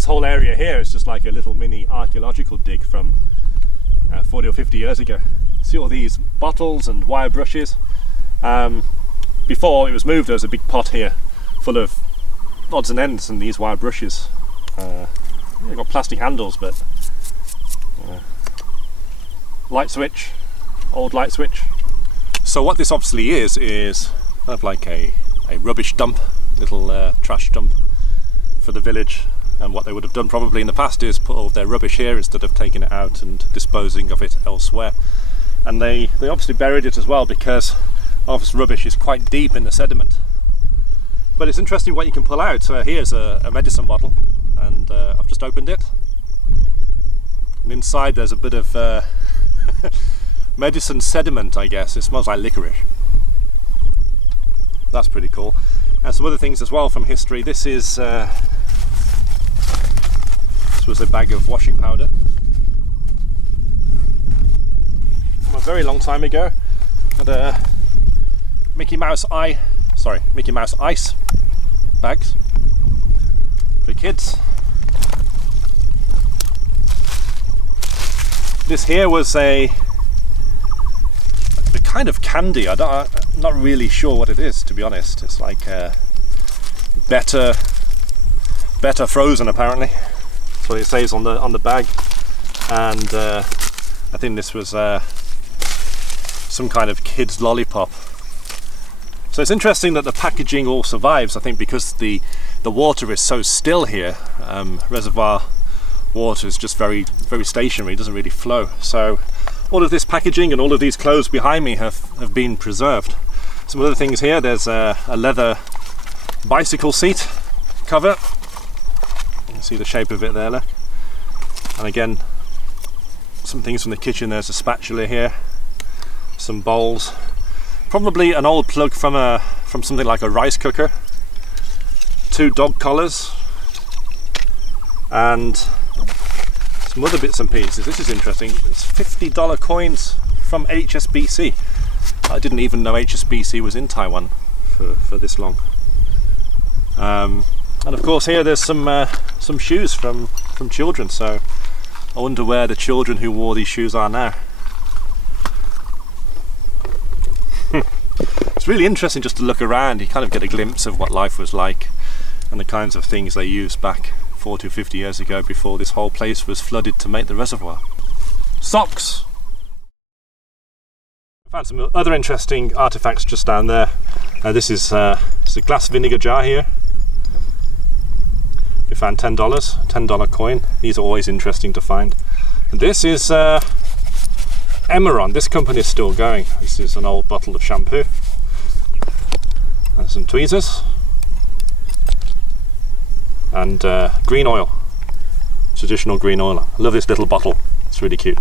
this whole area here is just like a little mini archaeological dig from 40 or 50 years ago. See all these bottles and wire brushes. Before it was moved, there was a big pot here full of odds and ends and these wire brushes. They've got plastic handles, but light switch, old light switch. So what this obviously is kind of like a rubbish dump, little trash dump for the village. And what they would have done probably in the past is put all their rubbish here instead of taking it out and disposing of it elsewhere. And they obviously buried it as well because this rubbish is quite deep in the sediment. But it's interesting what you can pull out. Here's a medicine bottle, and I've just opened it. And inside there's a bit of medicine sediment, I guess. It smells like licorice. That's pretty cool. And some other things as well from history. This was a bag of washing powder from a very long time ago. Had a Mickey Mouse ice bags for kids. This here was a kind of candy. I'm not really sure what it is, to be honest. It's like better frozen, apparently. That's what it says on the bag. And I think this was some kind of kid's lollipop. So it's interesting that the packaging all survives, I think, because the water is so still here. Reservoir water is just very, very stationary, it doesn't really flow. So all of this packaging and all of these clothes behind me have been preserved. Some other things here, there's a leather bicycle seat cover. You can see the shape of it there, look. And again, some things from the kitchen. There's a spatula here, some bowls. Probably an old plug from something like a rice cooker. 2 dog collars. And some other bits and pieces. This is interesting. It's $50 coins from HSBC. I didn't even know HSBC was in Taiwan for this long. And of course here there's some shoes from children. So I wonder where the children who wore these shoes are now. It's really interesting just to look around. You kind of get a glimpse of what life was like and the kinds of things they used back 40 or 50 years ago before this whole place was flooded to make the reservoir. Socks! I found some other interesting artifacts just down there. This is it's a glass vinegar jar here. We found $10 coin. These are always interesting to find. And this is Emeron. This company is still going. This is an old bottle of shampoo. And some tweezers. And green oil. Traditional green oil. I love this little bottle. It's really cute.